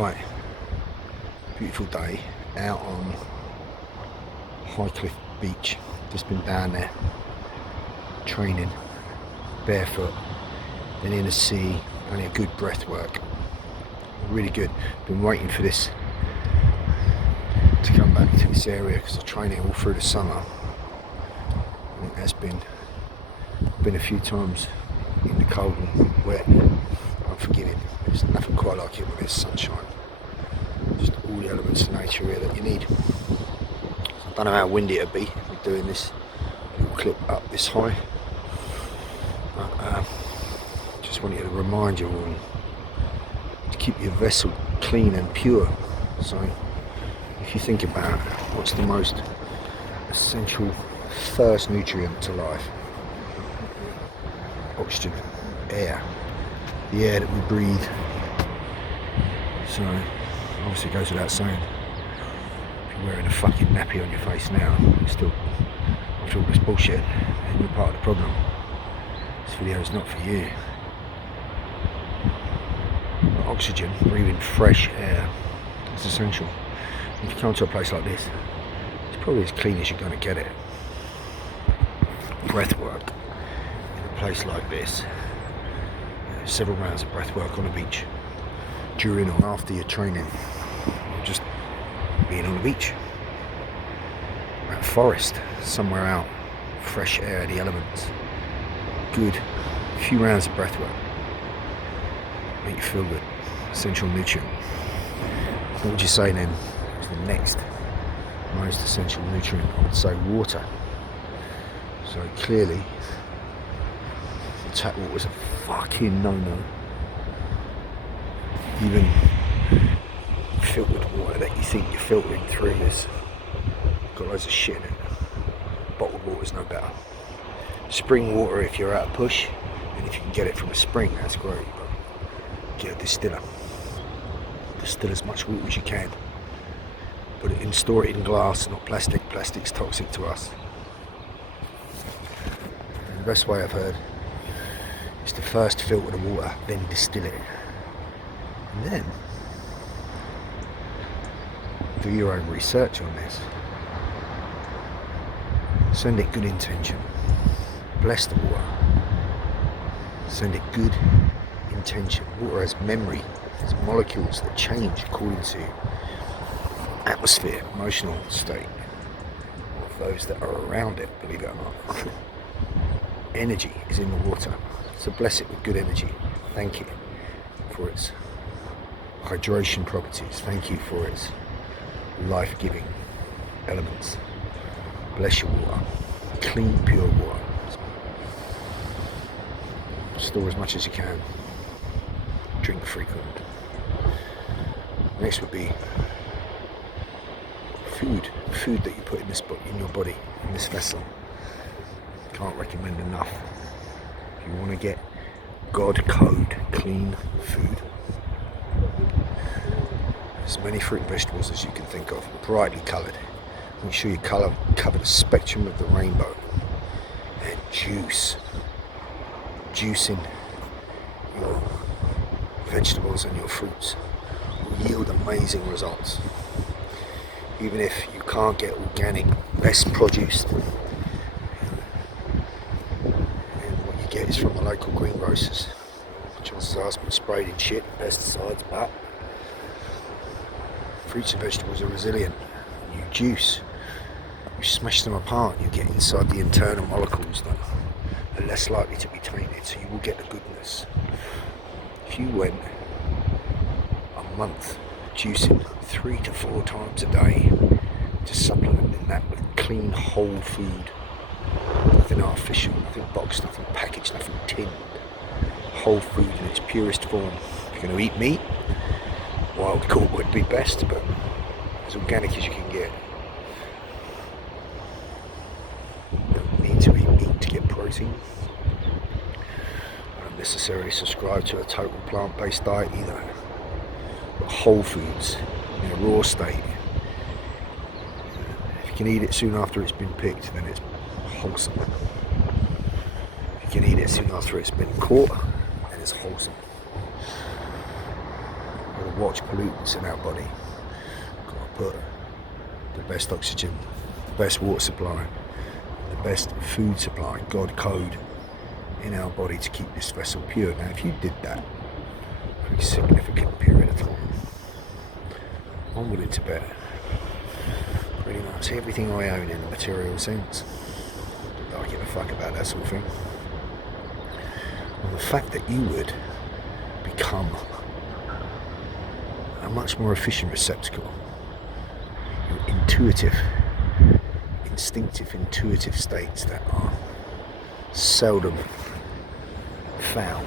Right, beautiful day out on Highcliffe Beach. Just been down there training barefoot, then in the sea, only a good breath work. Really good. Been waiting for this to come back to this area because I train it all through the summer. And it has been a few times in the cold and wet. Unforgiving. There's nothing quite like it when there's sunshine. Just all the elements of nature here that you need. So I don't know how windy it'll be doing this little clip up this high. But just wanted to remind you all to keep your vessel clean and pure. So if you think about what's the most essential first nutrient to life, oxygen, air, the air that we breathe. So obviously it goes without saying, if you're wearing a fucking nappy on your face now, you're still, after all this bullshit, and you're part of the problem. This video is not for you. But oxygen, breathing fresh air, is essential. If you come to a place like this, it's probably as clean as you're going to get it. Breath work in a place like this. Several rounds of breath work on the beach during or after your training, or just being on the beach, or at a forest, somewhere out, fresh air, the elements. Good, a few rounds of breath work make you feel good. Essential nutrient. What would you say then is the next most essential nutrient? I would say water. So clearly tap water is a fucking no-no. Even filtered water that you think you're filtering through this got loads of shit in it. Bottled water's no better. Spring water if you're out of push, and if you can get it from a spring, that's great. But get a distiller. Distill as much water as you can. Put it in, store it in glass, not plastic. Plastic's toxic to us. And the best way I've heard is to first filter the water, then distill it. And then do your own research on this. Send it good intention. Bless the water. Send it good intention. Water has memory. There's molecules that change according to atmosphere, emotional state of those that are around it, believe it or not. Energy is in the water. So bless it with good energy. Thank you for its hydration properties. Thank you for its life-giving elements. Bless your water. Clean, pure water. Store as much as you can. Drink frequent. Next would be food. Food that you put in your body, in this vessel. Can't recommend enough. If you want to get God code clean food, as many fruit and vegetables as you can think of, brightly coloured. Make sure you cover the spectrum of the rainbow. And juice. Juicing your vegetables and your fruits will yield amazing results. Even if you can't get organic, best produced, get is from the local greengrocers. Chances are it's been sprayed in shit, pesticides, but fruits and vegetables are resilient. You juice, you smash them apart, you get inside the internal molecules that are less likely to be tainted, so you will get the goodness. If you went a month juicing 3 to 4 times a day, just supplementing that with clean whole food, nothing artificial, nothing boxed, nothing packaged, nothing tinned. Whole food in its purest form. If you're going to eat meat, wild caught would be best, but as organic as you can get. You don't need to eat meat to get protein. I don't necessarily subscribe to a total plant-based diet either. But whole foods in a raw state. If you can eat it soon after it's been picked, then it's wholesome. If you can eat it soon after it's been caught, then it's wholesome. watch pollutants in our body. Got to put the best oxygen, the best water supply, the best food supply, God code, in our body to keep this vessel pure. Now, if you did that for a significant period of time, I'm willing to bet pretty much everything I own in a material sense, I give a fuck about that sort of thing. And the fact that you would become a much more efficient receptacle, instinctive states that are seldom found,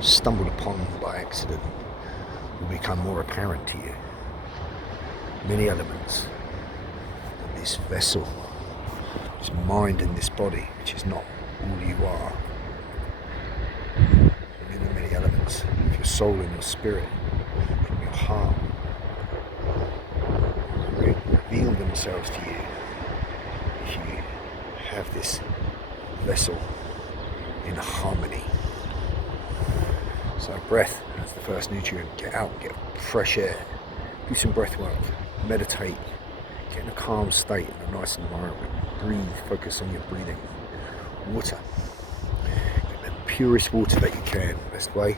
stumbled upon by accident, will become more apparent to you. Many elements of this vessel, this mind and this body, which is not all you are. Many elements of your soul and your spirit, from your heart, reveal themselves to you if you have this vessel in harmony. So breath as the first nutrient. Get out, get fresh air, do some breath work, meditate, get in a calm state in a nice environment, breathe, focus on your breathing. Water, get the purest water that you can, best way.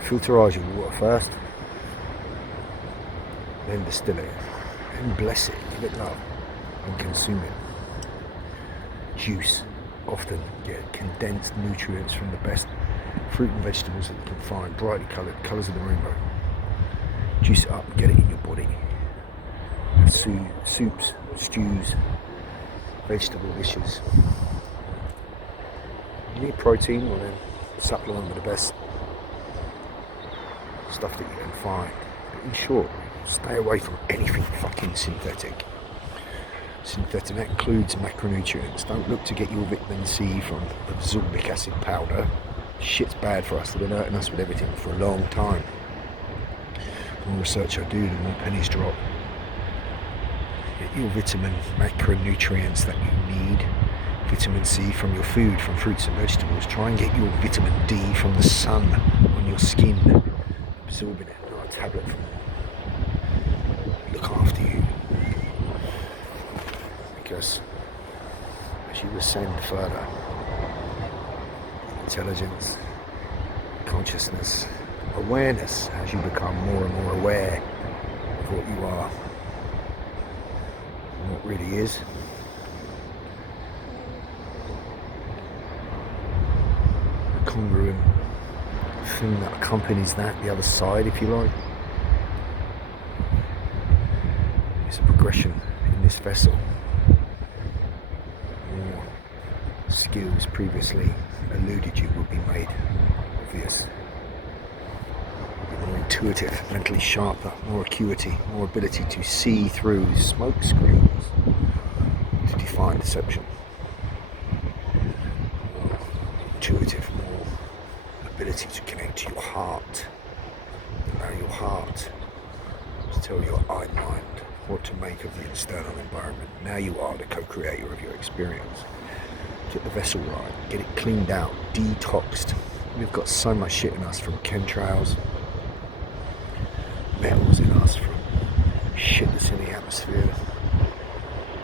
Filterize your water first, then distill it, then bless it, give it love, and consume it. Juice, often get condensed nutrients from the best fruit and vegetables that you can find, brightly coloured, colours of the rainbow. Juice it up, get it in your body. Soups, stews, vegetable dishes. You need protein, well then supplement with the best stuff that you can find. But in short, stay away from anything fucking synthetic. Synthetic, that includes macronutrients. Don't look to get your vitamin C from absorbic acid powder. Shit's bad for us. They've been hurting us with everything for a long time. The more research I do, the more pennies drop. Get your vitamin macronutrients that you need. Vitamin C from your food, from fruits and vegetables. Try and get your vitamin D from the sun on your skin, absorbing it, not a tablet from look after you. Because as you ascend further, intelligence, consciousness, awareness, as you become more and more aware of what you are and what really is, the congruent thing that accompanies that, the other side, if you like, is a progression in this vessel. More skills previously eluded you will be made obvious. More intuitive, mentally sharper, more acuity, more ability to see through smoke screens to define deception. More intuitive, more ability to connect to your heart. Allow your heart to tell your eye mind what to make of the external environment. Now you are the co-creator of your experience. Get the vessel right, get it cleaned out, detoxed. We've got so much shit in us from chemtrails, metals in us from shit that's in the atmosphere,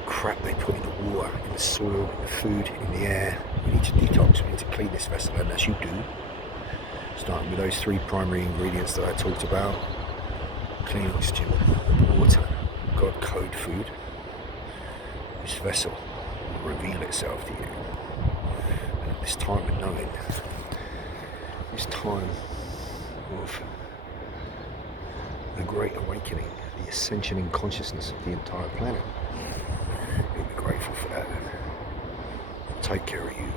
crap they put in the water, in the soil, in the food, in the air. We need to detox, we need to clean this vessel, and as you do, starting with those 3 primary ingredients that I talked about: clean oxygen, water, God code food, this vessel will reveal itself to you. And at this time of knowing, this time of the Great Awakening, the ascension in consciousness of the entire planet, you'll be grateful for that. Take care of you.